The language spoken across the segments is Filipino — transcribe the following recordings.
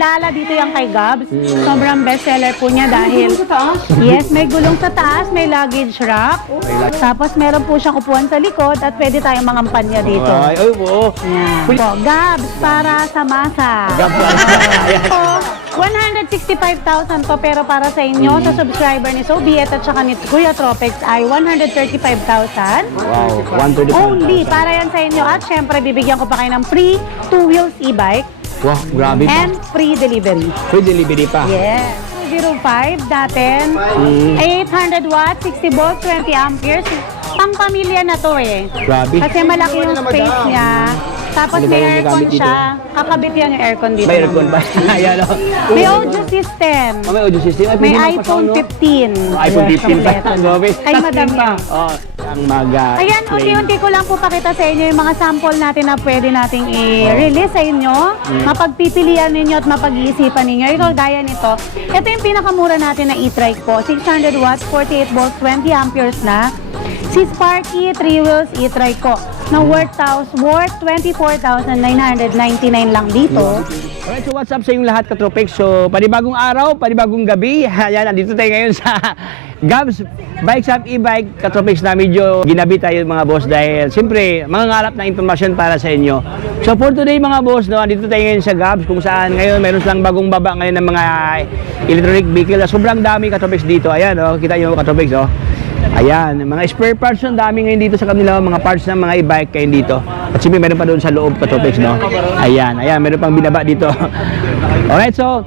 Kilala dito yung kay Gabs. Sobrang bestseller po niya dahil yes, may gulong sa taas, may luggage rack. Tapos meron po siyang upuan sa likod at pwede tayong mangampanya dito. Ay, oo. Yan. Po, Gabs para sa masa. Gabs. Po, 165,000 to pero para sa inyo, sa subscriber ni Sobiet at saka ni Kuya Tropex ay 135,000. Wow, 135. Only para yan sa inyo at syempre bibigyan ko pa kayo ng free 2 wheels e-bike Wow, grabe pa. and free delivery. Free delivery pa. Yes. 205 natin. 800 watts, 60 volts, 20 amperes. Pang pamilya na to eh. Grabe. Kasi malaki yung space niya. Tapos Ano ba may yung aircon gamit dito? siya. Kakabit yan yung aircon dito. May aircon ba? Ayan o. May audio system. May audio system. Ay, May pwede iPhone magpasound, no? 15. iPhone 15 pa. kompleto. Grabe. Kay Madam yan. Oh, ang maga. Ayan, unti-unti ko lang po pakita sa inyo yung mga sample natin na pwede nating i-release sa inyo. Mapagpipilian ninyo at mapag-iisipan ninyo. Ito, gaya nito. Ito yung pinakamura natin na e-trike po. 600 watts, 48 volts, 20 amperes na. Si Sparky 3 wheels e-trike ko na worth 24,999 lang dito. Alright, so what's up sa inyong lahat, Katropex? So, panibagong araw, panibagong gabi. Ayan, nandito tayo ngayon sa Gabs Bike Shop e-bike. Katropex na medyo ginabi tayo mga boss dahil siyempre, mangangarap ng impormasyon para sa inyo. So, for today mga boss, no, nandito tayo ngayon sa Gabs kung saan ngayon meron silang bagong baba ngayon ng mga electronic vehicle. Sobrang dami, Katropex, dito. Ayan, oh, kita nyo, Katropex, oh. Ayan, mga spare parts yung dami ngayon dito sa kanila, mga parts ng mga e-bike kayo dito. At siyempre meron pa doon sa loob, Katropex, no? Ayan, meron pang binaba dito. Alright, so,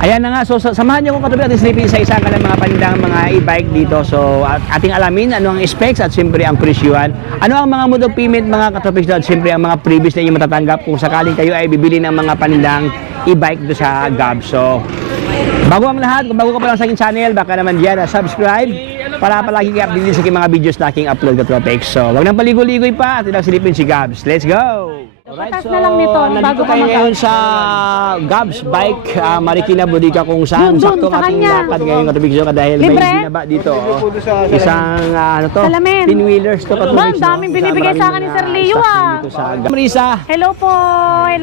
ayan na nga. So, samahan niyo ko, Katropex, at sleeping sa isang ng mga panindang mga e-bike dito. So, ating alamin ano ang specs at siyempre ang presyuhan. Ano ang mga mode of payment, mga Katropex, at siyempre ang mga previous na inyo matatanggap kung sakaling kayo ay bibili ng mga panindang e-bike dito sa Gabs. So, bago ang lahat, kung bago ka pa lang sa aking channel, baka naman dyan, subscribe para palagi kayo updated sa aking mga videos na aking upload, Katropex. So, wag nang paligoy-ligoy pa at ilang silipin si Gabs. Let's go! Patas na lang nito, nandito bago ka tayo mag- ngayon sa Gabs Bike Marikina Bodega kung saan Doon, sakto sa ating kanya. lakad ngayon, Katropex, dahil Libre? may binaba dito. Isang ano to, Salamin. pinwheelers to, Katropex. Ba, ang daming binibigay sa akin ni Sir Leo, ah. Marisa, Hello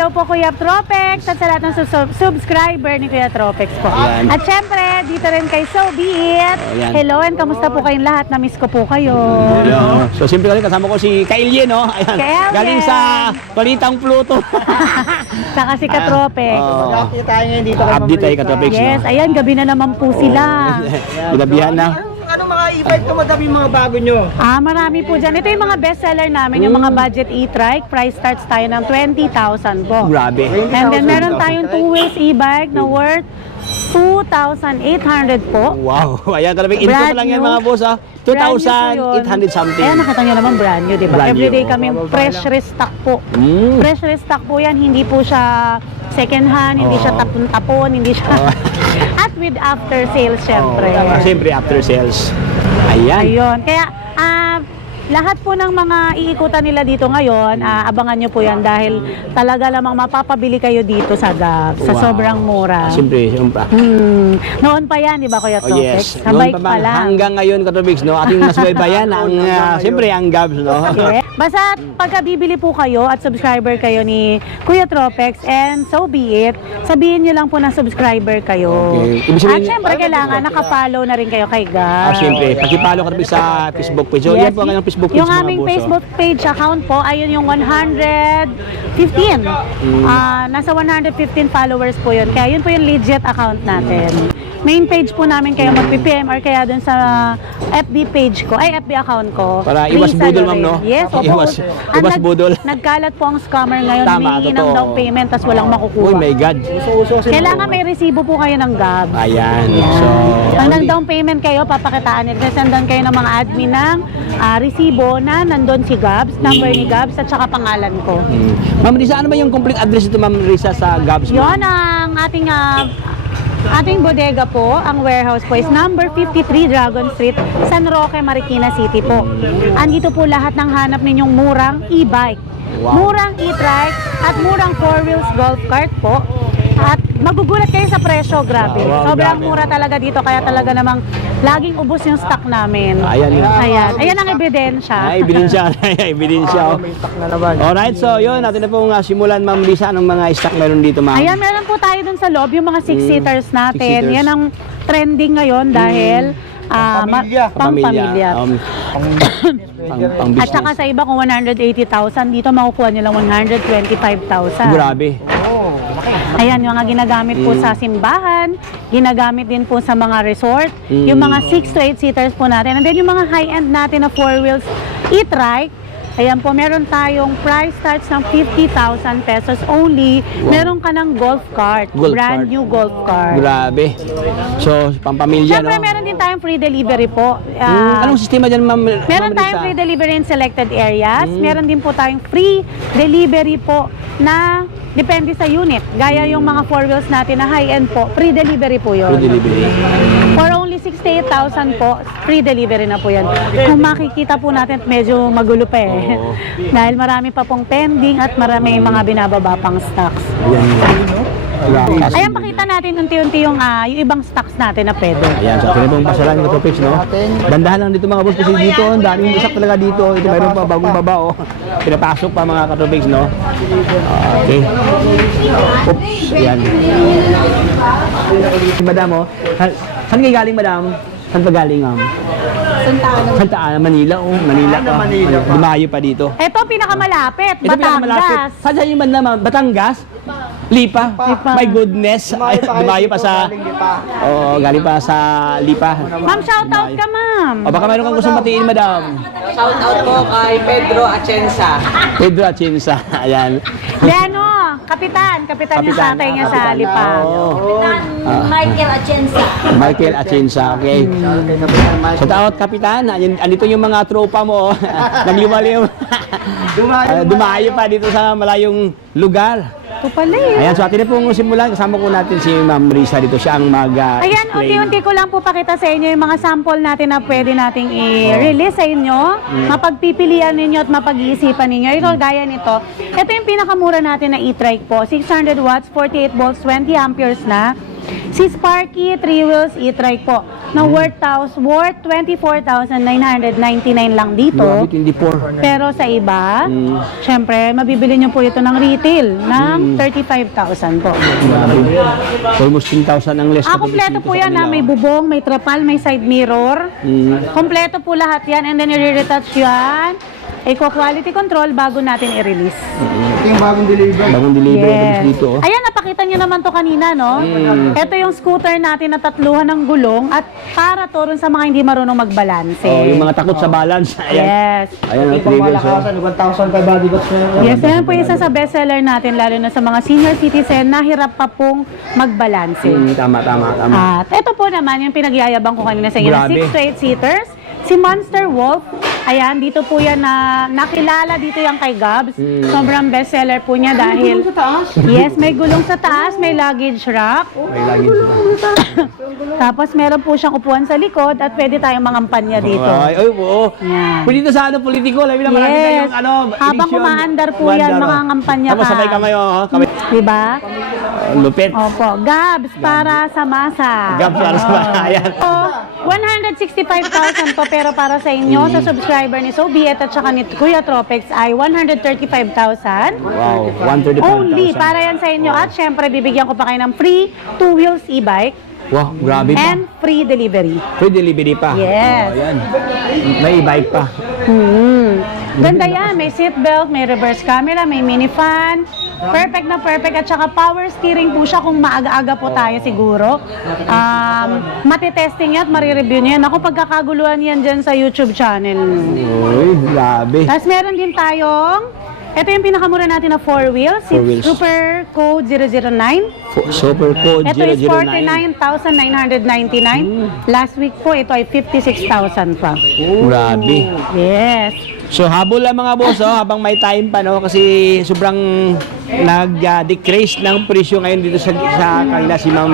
po Kuya Tropex at sa lahat ng subscriber ni Kuya Tropex po. Ayan. At syempre, dito rin kay Sobiet. Ayan. Hello and kamusta po kayong lahat? Na-miss ko po kayo. so simple lang, kasama ko si Kailye, no? Ayan. Kailye. Galing sa Palitang Pluto. Saka si Katropex. Update tayo ngayon dito kay Update tayo, Katropex, Yes, no? ayan, gabi na naman po sila. Ginabihan na. Anong mga e-bike to, madami mga bago nyo? Marami po dyan. Ito yung mga bestseller namin, yung mga budget e-trike. Price starts tayo ng 20,000 po. Grabe. And then meron tayong 2 wheels e-bike na worth 2,800 po. Wow. Ayan, Katropex. Info Brand pa lang yan, new. mga boss, ha? Brand new po yun. 2,800 something. Ayan, nakita nyo naman brand new, di ba? Brand new. Everyday kami fresh restock po. Fresh restock po yan, hindi po siya second hand, hindi siya tapon-tapon, hindi siya... At with after sales, syempre. Siyempre, after sales. Ayan. Ayun. Kaya, lahat po ng mga iikutan nila dito ngayon, abangan nyo po yan dahil talaga lamang mapapabili kayo dito sa Gabs, sa Wow. sobrang mura. Siyempre. Noon pa yan, di ba Kuya Oh, Tropex? yes. Sa bike Noon pa lang. hanggang ngayon, Katropex, no? Ating nasubaybayan ang, siyempre, ang Gabs, no? Okay. Basta pagka bibili po kayo at subscriber kayo ni Kuya Tropex and so be it, sabihin nyo lang po na subscriber kayo. Okay. Ibig sabihin- At syempre kailangan nakapollow na rin kayo kay Gabs. Siyempre, pakipalo, Katropex, sa Facebook page. So, yan po ang inyong Facebook page, yung mga aming boss, Facebook page account po, ayun yung 115. Nasa 115 followers po yun. Kaya yun po yung legit account natin. Main page po namin kayo mag-PPM or kaya dun sa FB page ko, ay FB account ko. Para iwas Risa budol, Lorraine. ma'am, no? Yes, opo. Iwas budol. Nagkalat po ang scammer ngayon, Tama, humingi ng totoo. down payment tas walang Oh makukuha. my God. Kailangan may resibo po kayo ng Gabs. Ayan. So, Pag nag-down payment kayo, papakitaan nila. Sendan kayo ng mga admin ng resibo na nandun si Gabs, number ni Gabs, at saka pangalan ko. Ma'am Risa, ano ba yung complete address ito, Ma'am Risa, sa Gabs? Yon ang ating bodega po, ang warehouse po is number 53 Dragon Street, San Roque, Marikina City po. Andito po lahat ng hanap ninyong murang e-bike, murang e-trike, at murang 4 wheels golf cart po. At magugulat kayo sa presyo. presyo, grabe. Wow, Sobrang grabe. mura talaga dito, kaya talaga namang laging ubos yung stock namin. Ayan yun. Ayan ang ebidensya. Ay, ebidensya. Ebidensya. Oh. May stock na naman. Alright, so yun, natin na pong simulan, Ma'am Lisa. Anong mga stock meron dito, Ma'am? Ayan, meron po tayo dun sa loob, yung mga six-seaters natin. six-seaters. Yan ang trending ngayon dahil Pamilya. pang-pamilya. Pang At business. saka sa iba, kung 180,000, dito makukuha nila 125,000. Grabe. Oo, laki. Ayan, yung mga ginagamit po sa simbahan, ginagamit din po sa mga resort, Mm. yung mga 6 to 8 seaters po natin. And then yung mga high-end natin na 4 wheels e-trike, ayan po, meron tayong price starts ng 50,000 pesos only. Wow. Meron ka ng golf cart, Golf brand cart. new golf cart. Grabe. So, pampamilya, Siyempre, no? meron din tayong free delivery po. Anong sistema dyan, Ma'am? Meron Ma'am tayong Lisa? free delivery in selected areas. Meron din po tayong free delivery po na depende sa unit. Gaya yung mga 4 wheels natin na high-end po, free delivery po yun. Free delivery. For only 68,000 po, free delivery na po yan. Kung makikita po natin, medyo magulo pa eh. Oo. Dahil marami pa pong pending at marami mga binababa pang stocks. Ayan. Grabe. Ayan, pakita natin unti-unti yung ibang stocks natin na pwede. Ayan, so atin na pong pasalan ng Katropics, no? Dandahan lang dito mga boss kasi dito, ang daming isak talaga dito. Ito mayroon pa bagong baba, oh. Pinapasok pa mga Katropics, no? Okay. Oops, ayan. Madam, oh. Saan kayo galing, madam? Saan pa galing, ma'am? Santa Ana, Manila, oh. Manila pa. Manila pa. Dumayo pa dito. Ito, pinakamalapit, Ito pinakamalapit. Batangas. Saan yung banda, ma'am? Batangas? Lipa? Lipa. My goodness. Ay, dumayo pa sa... Oo, galing pa sa Lipa. Ma'am, shoutout ka, ma'am. O baka mayroon kang gustong batiin, madam. Shout out po kay Pedro Atienza. Pedro Atienza. Ayan. Di ano, kapitan yung tatay niya sa kapitan. Lipa. Oo. Michael Atienza. Michael Atienza, okay. So tawag kapitan, andito yung mga tropa mo. Nagliwaliw. Dumayo pa dito sa malayong lugar. Ito pala eh. Ayan, so atin na pong simulan. Kasama ko natin si Ma'am Risa dito. Siya ang mag-explain. Ayan, unti-unti ko lang po pakita sa inyo yung mga sample natin na pwede nating i-release sa inyo. Mapagpipilian ninyo at mapag-iisipan ninyo. Ito, gaya nito. Ito yung pinakamura natin na e-trike po. 600 watts, 48 volts, 20 amperes na. Si Sparky 3 wheels e-trike po na worth 24,999 lang dito. Grabe, hindi poor. Pero sa iba, syempre, mabibili nyo po ito ng retail ng 35,000 po. Grabe. Almost 10,000 ang less. Kompleto po yan na may bubong, may trapal, may side mirror. Kompleto po lahat yan and then i-retouch yan. Eco-quality control bago natin i-release. Ito yung bagong deliver. Bagong delivery dito. Oh. Ayan, napakita nyo naman to kanina, no? Ito yung scooter natin na tatluhan ng gulong at para to rin sa mga hindi marunong magbalanse. Oh, yung mga takot sa balance. Ayan. Yes. Ayan ang Ito pang triggers. Oh. malakasan, 1,000 pa body box na yun. Yes, yan po isa sa bestseller natin, lalo na sa mga senior citizen na hirap pa pong magbalanse. Tama. At ito po naman yung pinagyayabang ko kanina sa inyo, Grabe. 6 to 8 seaters. Si Monster Wolf, ayan, dito po yan na nakilala dito yan kay Gabs. Sobrang bestseller po niya dahil... Yes, may gulong sa taas, may luggage rack. May lagi sila. Tapos meron po siyang upuan sa likod at pwede tayong mangampanya dito. Ay, oo. Yan. Pwede ito sa politiko. Labi na marami Yes. tayong Habang eleksyon. umaandar po yan, Umaandar, oh. mangangampanya Tapos ka. sabay kamay, oh. Kamay. Diba? Lupit. Opo, Gabs para sa masa. Gabs para sa masa, ayan. So, 165,000 to pero para sa inyo, sa subscriber ni Sobiet at saka ni Kuya Tropex ay 135,000. Wow, 135,000. Only para yan sa inyo at syempre bibigyan ko pa kayo ng free 2 wheels e-bike Wow, grabe pa. and free delivery. Free delivery pa. Yes. Oh, ayan. May e-bike pa. Ganda yan, may seatbelt, may reverse camera, may mini fan. Perfect na perfect at saka power steering po siya kung maaga-aga po tayo siguro. Matitesting yan at marireview niyo yan. Ako pagkakaguluhan yan dyan sa YouTube channel. Uy, grabe. Tapos meron din tayong, ito yung pinakamura natin na 4 wheels. Four wheels. Super Code 009. Super code Ito is 009. 49,999. Last week po, ito ay 56,000 pa. Grabe. Yes. So habol lang mga boss, oh, habang may time pa, no? Kasi sobrang nag-decrease ng presyo ngayon dito sa kanila si Ma'am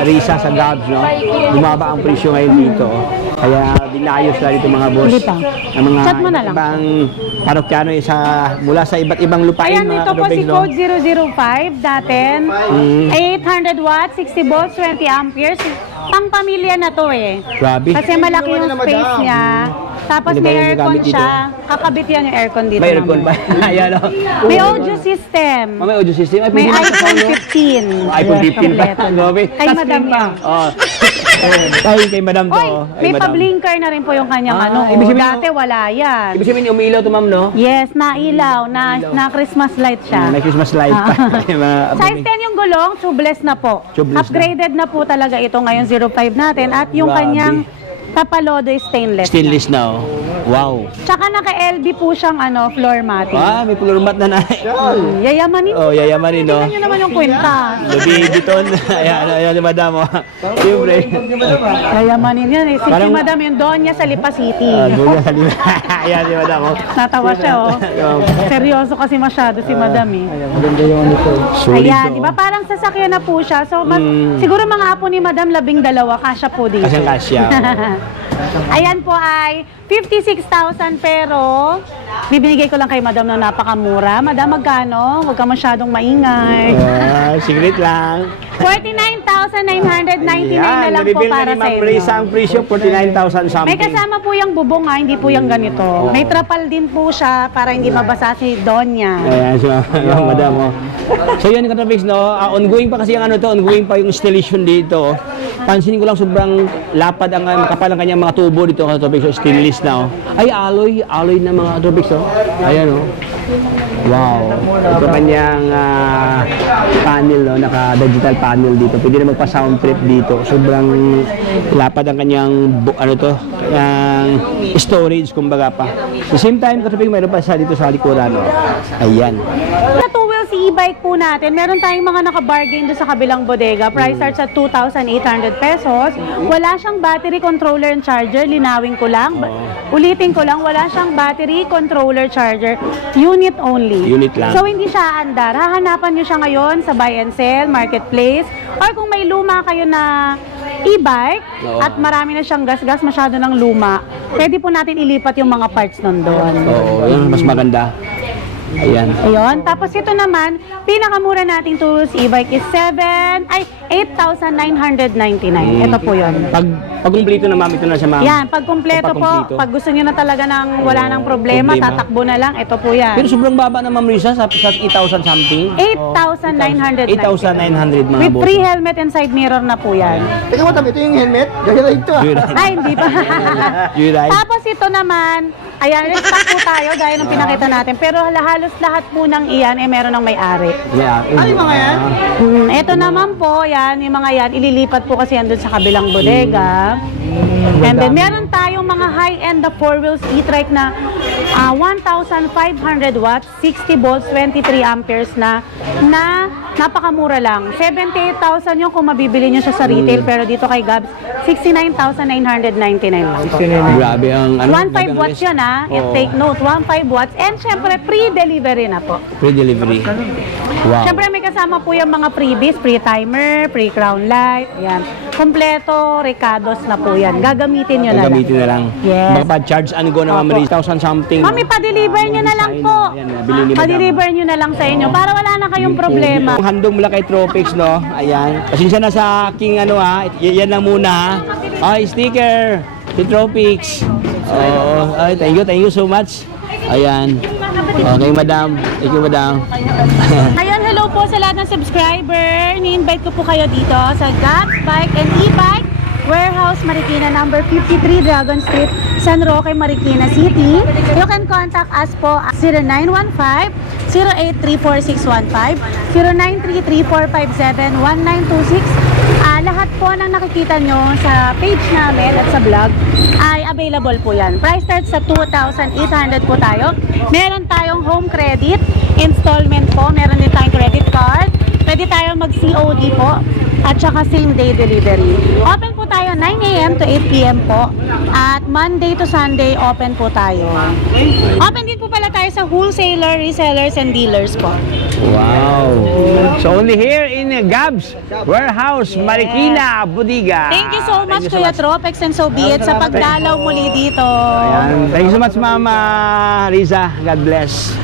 Risa sa Gabs, no? Bumaba ang presyo ngayon dito. Oh. Kaya dinayos na dito mga boss. Hindi pa. Ang mga Chat mo na lang. ibang parokyano mula sa iba't ibang lupain Ayan, mga ito po si katropics, no? code 005 natin. 800 watts, 60 volts, 20 amperes. Pang pamilya na to eh. Grabe. Kasi malaki yung space niya. Tapos Ano ba may yung aircon gamit dito? siya. Kakabit yan yung aircon dito. May aircon ba? naman. Ayan o. May audio system. May audio system. Ay, May pwede na sa iPhone phone, no? 15. iPhone 15 pa. Kompleto. Grabe. Kay Touchscreen Madam pa. yan. Oh. Ay, kay Madam to. Oy, may Madam. pa-blinker na rin po yung kanyang Ah, ano. ibig sabihin- Dati wala yan. Ibig sabihin, umiilaw to ma'am, no? Yes, nailaw. Na Christmas light siya. May Christmas light pa. Yung mga Size 10 yung gulong, tubeless na po. Tubeless na. Upgraded na po talaga ito ngayon 05 natin. At yung Grabe. kanyang tapalodo is stainless. Stainless na, oh. Wow. Tsaka naka-LB po siyang floor matting. Ah, may floor mat na na. Yayamanin. Oh, yayamanin, no? Tingnan nyo naman yung kwenta. Gabi Biton. Ayan, Madam, oh. Siyempre. Yayamanin yan eh. Si Parang- Madam yung Donya sa Lipa City. Doon sa lima. Ayan, si Madam, oh. Natawa siya oh. Seryoso kasi masyado si Madam eh. Maganda yung ano ko. Solid Ayan, to, di ba oh. parang sasakyan na po siya. So, siguro mga apo ni Madam 12, kasya po dito. Kasyang-kasya, Ayan po ay 56,000 pero bibinigay ko lang kay Madam na napakamura. Madam, magkano? Huwag ka masyadong maingay. Secret lang. 49,999 na lang po reveal para ni sa Ma'am Risa inyo. ang presyo, 49,000 something. May kasama po yung bubong ha, hindi po yung ganito. May trapal din po siya para hindi mabasa si Donya. Ayan, so, Madam, oh. So yun, Katropics, no? Ongoing pa kasi yung ano to, ongoing pa yung installation dito. Oh. Pansinin ko lang sobrang lapad ang makapal ang kanyang mga tubo dito, Katropics, so stainless na, oh. Ay, alloy na mga Katropics, oh. Ayan, oh. Wow. Ito kanyang panel, no? Naka-digital panel dito. Pwede na magpa-sound trip dito. Sobrang lapad ang kanyang, kanyang storage, kumbaga pa. At the same time, Katropics, mayroon pa sa dito sa likuran, no? Ayan. Sa two wheels e-bike po natin, meron tayong mga naka-bargain doon sa kabilang bodega. Price starts at 2,800 pesos. Wala siyang battery controller and charger. Linawin ko lang. Ulitin ko lang, wala siyang battery controller charger. Unit only. Unit lang. So, hindi siya andar. Hahanapan nyo siya ngayon sa buy and sell, marketplace, or kung may luma kayo na e-bike at marami na siyang gas-gas, masyado ng luma, pwede po natin ilipat yung mga parts nun doon. Oo, yun mas maganda. Ayan. Ayun. Tapos ito naman, pinakamura nating tools e-bike is 8,999. Ito po yun. Pag kumpleto na ma'am, ito na siya ma'am. Yan, pag kumpleto po, kumpleto. pag gusto nyo na talaga ng wala nang problema, tatakbo na lang, ito po yan. Pero sobrang baba na ma'am Risa sa 8,000 something. 8,999. 8,900 mga With boss. free helmet and side mirror na po yan. Teka mo, ito yung helmet. Gaya ito ah. Ay, hindi pa. Joyride. Tapos ito naman, ayan, restock po tayo, gaya ng pinakita natin. Pero halos lahat po ng iyan, meron ng may-ari. Yeah. Ay, mga yan? Ito naman po, yan, yung mga yan, ililipat po kasi yan doon sa kabilang bodega. And then, meron tayong mga high-end na 4 wheels e-trike na 1,500 watts, 60 volts, 23 amperes na napakamura lang. 78,000 yung kung mabibili nyo siya sa retail, pero dito kay Gabs, 69,999 lang po. Grabe ang 1.5 watts yun ha. Take note, 1.5 watts. And syempre, pre-delivery na po. Free delivery. Wow. Syempre, may kasama po yung mga freebies, pre-timer, pre-crown light, ayan. Kompleto, Ricados na po yan. Gagamitin nyo na lang. Gagamitin na lang. Yes. Baka pa charge and go na ma'am Opo. Risa, 1,000 something. Mami, pa-deliver nyo na lang po. Ayan, bili ni Madam. Pa-deliver nyo na lang sa inyo para wala na kayong problema. Yung handog mula kay Tropics, no? Ayan. Pasensya na sa aking ano ha. Yan lang muna ha. Ay, sticker. Si Tropics. Oo. Ay, thank you so much. Ayan. Okay, madam. Thank you, madam. Ayun, hello po sa lahat ng subscriber. Ni-invite ko po kayo dito sa Gabs Bike and E-Bike Warehouse Marikina number 53 Dragon Street, San Roque, Marikina City. You can contact us po at 0915-0834-615, 0933-457-1926. Lahat po ng nakikita nyo sa page namin at sa vlog ay available po yan. Price start sa 2,800 po tayo. Meron tayong home credit, installment po, meron din tayong credit card. Pwede tayo mag-COD po at saka same day delivery. Open po tayo 9 a.m. to 8 p.m. po at Monday to Sunday open po tayo. Open din po pala pala tayo sa wholesaler, resellers, and dealers po. Wow. So only here in Gabs Warehouse, Marikina, Bodega. Thank you so much, Thank you so Kuya much. Tropex, and so be it sa pagdalaw muli dito. Ayan. Thank you so much, Mama Riza. God bless.